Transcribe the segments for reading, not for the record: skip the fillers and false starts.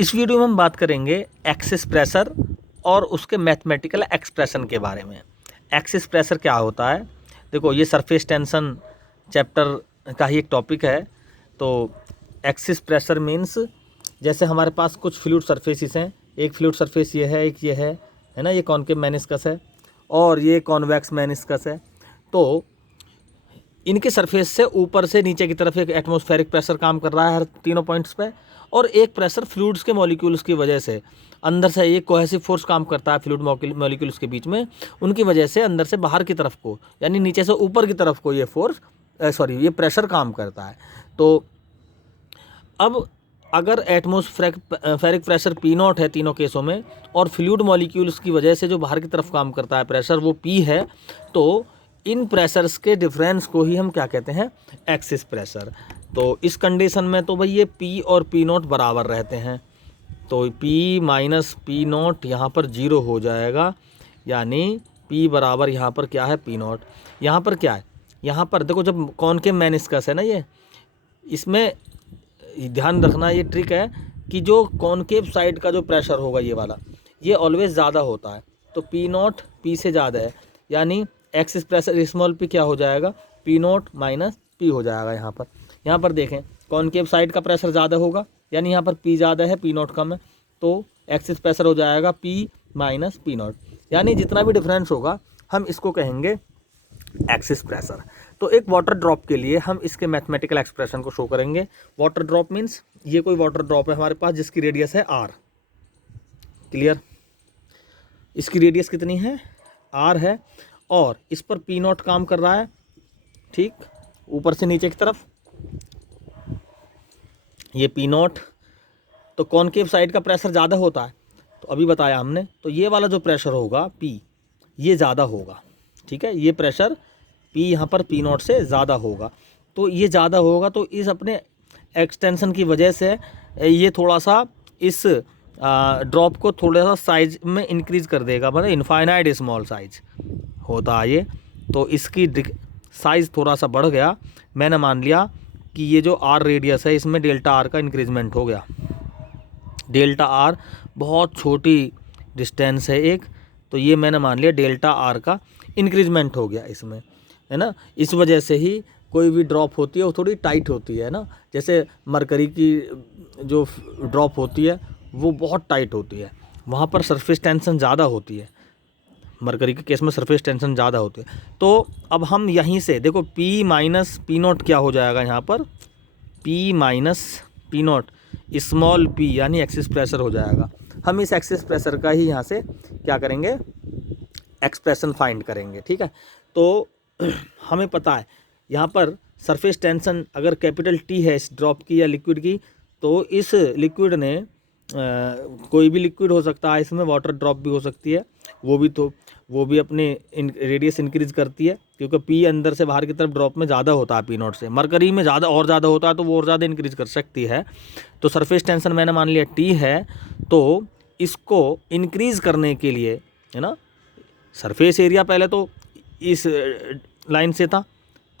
इस वीडियो में हम बात करेंगे एक्सिस प्रेशर और उसके मैथमेटिकल एक्सप्रेशन के बारे में। एक्सिस प्रेशर क्या होता है? देखो, ये सरफेस टेंशन चैप्टर का ही एक टॉपिक है। तो एक्सिस प्रेशर मीन्स जैसे हमारे पास कुछ फ्लूइड सरफेसिस हैं, एक फ्लूइड सरफेस ये है, एक ये है ना, ये कॉनकेव मेनिस्कस है और ये कॉन्वेक्स मेनिस्कस है। तो इनके सरफेस से ऊपर से नीचे की तरफ एक एटमॉस्फेरिक प्रेशर काम कर रहा है हर तीनों पॉइंट्स पे, और एक प्रेशर फ्लूइड्स के मॉलिक्यूल्स की वजह से अंदर से एक कोहेसिव फोर्स काम करता है फ्लूइड मॉलिक्यूल्स के बीच में, उनकी वजह से अंदर से बाहर की तरफ को यानी नीचे से ऊपर की तरफ को ये फोर्स ये प्रेशर काम करता है। तो अब अगर एटमॉस्फेरिक प्रेशर P0 है तीनों केसों में, और फ्लूइड मॉलिक्यूल्स की वजह से जो बाहर की तरफ काम करता है प्रेशर वो P है, तो इन प्रेशर्स के डिफरेंस को ही हम क्या कहते हैं? Axis pressure. तो इस कंडीशन में तो भाई ये P और P0 बराबर रहते हैं, तो P माइनस P0 यहाँ पर 0 हो जाएगा, यानी P बराबर यहाँ पर क्या है? P0। यहाँ पर क्या है? यहाँ पर देखो, जब कॉनकेव मेनिस्कस है ना, ये इसमें ध्यान रखना, ये ट्रिक है कि जो कॉनकेव साइड का जो प्रेशर होगा ये वाला, ये ऑलवेज ज़्यादा होता है। तो P0 P से ज़्यादा है, यानी एक्सिस प्रेशर स्मॉल p क्या हो जाएगा? P0 माइनस P हो जाएगा। यहाँ पर देखें, कॉनकेव साइड का प्रेशर ज़्यादा होगा, यानी यहाँ पर P ज़्यादा है, P0 कम है, तो एक्सिस प्रेशर हो जाएगा P माइनस P0, यानी जितना भी डिफरेंस होगा हम इसको कहेंगे एक्सिस प्रेशर। तो एक वाटर ड्रॉप के लिए हम इसके मैथमेटिकल एक्सप्रेशन को शो करेंगे। वाटर ड्रॉप मीन्स ये कोई वाटर ड्रॉप है हमारे पास जिसकी रेडियस है r। क्लियर? इसकी रेडियस कितनी है? r है, और इस पर P0 काम कर रहा है, ठीक, ऊपर से नीचे की तरफ ये P0। तो कॉनकेव साइड का प्रेशर ज़्यादा होता है, तो अभी बताया हमने, तो ये वाला जो प्रेशर होगा P, ये ज़्यादा होगा, ठीक है, ये प्रेशर P यहाँ पर P0 से ज़्यादा होगा। तो ये ज़्यादा होगा, तो इस अपने एक्सटेंशन की वजह से ये थोड़ा सा इस ड्रॉप को थोड़ा सा साइज में इंक्रीज़ कर देगा, मतलब इनफाइनाइट स्मॉल साइज होता है ये। तो इसकी साइज़ थोड़ा सा बढ़ गया, मैंने मान लिया कि ये जो r रेडियस है इसमें डेल्टा r का इंक्रीजमेंट हो गया। डेल्टा r बहुत छोटी डिस्टेंस है एक, तो ये मैंने मान लिया डेल्टा r का इंक्रीजमेंट हो गया इसमें, है ना। इस वजह से ही कोई भी ड्रॉप होती है वो थोड़ी टाइट होती है ना, जैसे मरकरी की जो ड्रॉप होती है वो बहुत टाइट होती है, वहाँ पर सरफेस टेंशन ज़्यादा होती है, मरकरी के केस में सरफेस टेंशन ज़्यादा होती है। तो अब हम यहीं से देखो P माइनस P0 क्या हो जाएगा? यहाँ पर P minus P0 small p यानी एक्सिस प्रेशर हो जाएगा। हम इस एक्सिस प्रेशर का ही यहाँ से क्या करेंगे? एक्सप्रेशन फाइंड करेंगे, ठीक है। तो हमें पता है यहाँ पर सरफेस टेंशन अगर कैपिटल T है इस ड्रॉप की या लिक्विड की, तो इस लिक्विड ने कोई भी लिक्विड हो सकता है, इसमें वाटर ड्रॉप भी हो सकती है, वो भी अपने रेडियस इंक्रीज करती है, क्योंकि P अंदर से बाहर की तरफ ड्रॉप में ज़्यादा होता है P0 से, मरकरी में ज़्यादा होता है, तो वो और ज़्यादा इंक्रीज कर सकती है। तो सरफेस टेंशन मैंने मान लिया T है, तो इसको इंक्रीज करने के लिए, है ना, सरफेस एरिया पहले तो इस लाइन से था,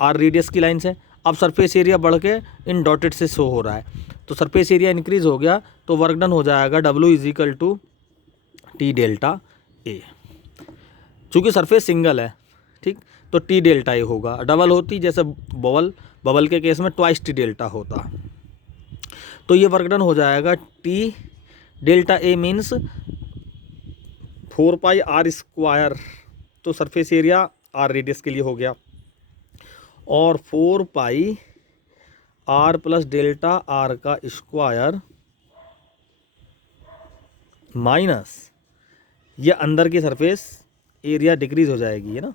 r रेडियस की लाइन से, अब सरफेस एरिया बढ़ के इन डॉटेड से शो हो रहा है, तो सरफेस एरिया इंक्रीज हो गया, तो वर्क डन हो जाएगा W is equal to T delta A। चूँकि सरफेस सिंगल है, ठीक, तो T डेल्टा A होगा। डबल होती जैसे बबल के केस में ट्वाइस T डेल्टा होता, तो ये वर्क डन हो जाएगा T delta A means 4 pi r square, तो सरफेस एरिया r रेडियस के लिए हो गया, और 4 पाई r प्लस डेल्टा r का स्क्वायर माइनस ये अंदर की सरफेस एरिया डिक्रीज हो जाएगी, है ना,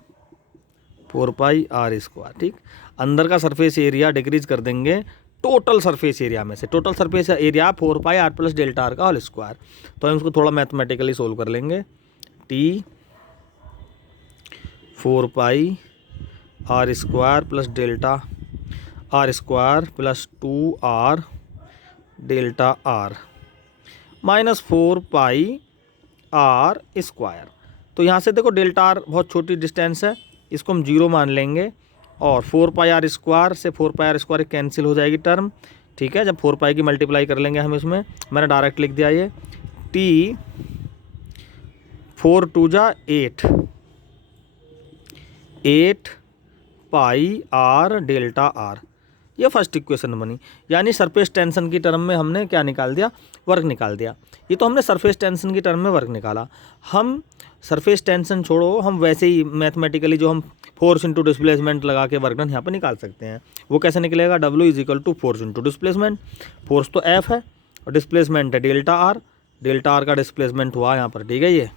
4 पाई r स्क्वायर, ठीक, अंदर का सरफेस एरिया डिक्रीज कर देंगे टोटल सरफेस एरिया में से। टोटल सरफेस एरिया 4 पाई r प्लस डेल्टा r का होल स्क्वायर। तो हम इसको थोड़ा मैथमेटिकली सोल्व कर लेंगे। T 4 पाई r square plus delta r square plus 2r delta r minus 4 पाई r स्क्वायर। तो यहाँ से देखो डेल्टा r बहुत छोटी डिस्टेंस है, इसको हम 0 मान लेंगे, और 4 पाई r स्क्वायर से 4 पाई r स्क्वायर कैंसिल हो जाएगी टर्म, ठीक है। जब 4 पाई की मल्टीप्लाई कर लेंगे हम इसमें, मैंने डायरेक्ट लिख दिया ये T 4 2 जा 8 पाई R डेल्टा R, ये फर्स्ट इक्वेशन बनी। यानी सरफेस टेंशन की टर्म में हमने क्या निकाल दिया, वर्क निकाल दिया। ये तो हमने सरफेस टेंशन की टर्म में वर्क निकाला। हम सरफेस टेंशन छोड़ो, हम वैसे ही मैथमेटिकली जो हम फोर्स इंटू डिस्प्लेसमेंट लगा के वर्क डन यहाँ पर निकाल सकते हैं। वो कैसे निकलेगा, W is equal to force into displacement. Force तो F है और डिस्प्लेसमेंट है डेल्टा R। डेल्टा R का डिस्प्लेसमेंट हुआ यहाँ पर, ठीक है। ये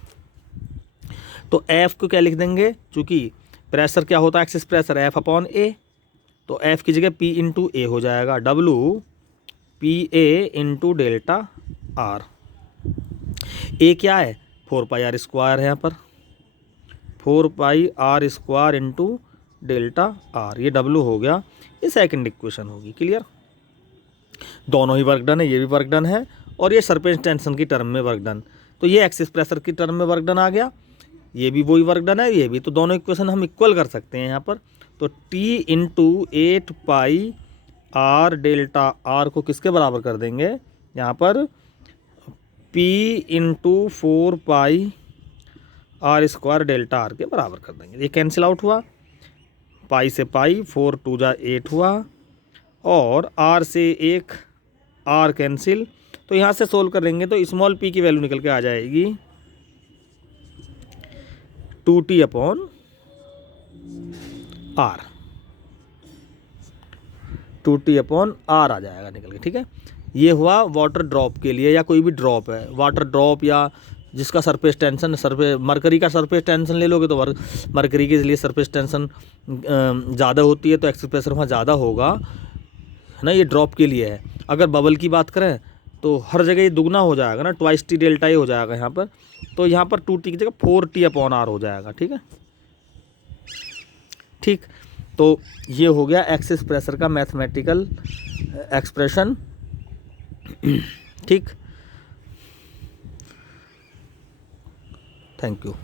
तो F को क्या लिख देंगे, चूँकि प्रेशर क्या होता है, axis pressure F upon A, तो F की जगह P इंटू A हो जाएगा, W PA into delta R। A क्या है, 4 पाई R स्क्वायर है यहाँ पर, 4 पाई R square into delta R, ये W हो गया। ये सेकंड इक्वेशन होगी। क्लियर, दोनों ही वर्क डन है, ये भी वर्क डन है और ये सरफेस टेंशन की टर्म में वर्क डन। तो ये एक्सिस प्रेशर की टर्म में वर्क डन आ गया, ये भी वही वर्क डन है, ये भी। तो दोनों इक्वेशन हम इक्वल कर सकते हैं यहाँ पर। तो T इंटू 8 पाई R डेल्टा R को किसके बराबर कर देंगे यहाँ पर, P इंटू 4 पाई R स्क्वायर डेल्टा R के बराबर कर देंगे। ये कैंसिल आउट हुआ, पाई से पाई, 4 2 जा 8 हुआ और R से एक R कैंसिल। तो यहाँ से सोल्व करेंगे तो स्मॉल p की वैल्यू निकल के आ जाएगी 2T upon R, 2T upon R आ जाएगा निकल के, ठीक है। ये हुआ वाटर ड्रॉप के लिए, या कोई भी ड्रॉप है, वाटर ड्रॉप या जिसका सरफेस टेंशन, मरकरी का सरफेस टेंशन ले लोगे तो मरकरी के लिए सरफेस टेंशन ज़्यादा होती है, तो एक्सिस प्रेशर वहाँ ज़्यादा होगा, है ना। ये ड्रॉप के लिए है। अगर बबल की बात करें तो हर जगह ये दुगना हो जाएगा ना, 2T डेल्टा ही हो जाएगा यहाँ पर। तो यहाँ पर 2T की जगह 4T अपॉन R हो जाएगा, ठीक है। ठीक, तो ये हो गया एक्सिस प्रेशर का मैथमेटिकल एक्सप्रेशन। ठीक, थैंक यू।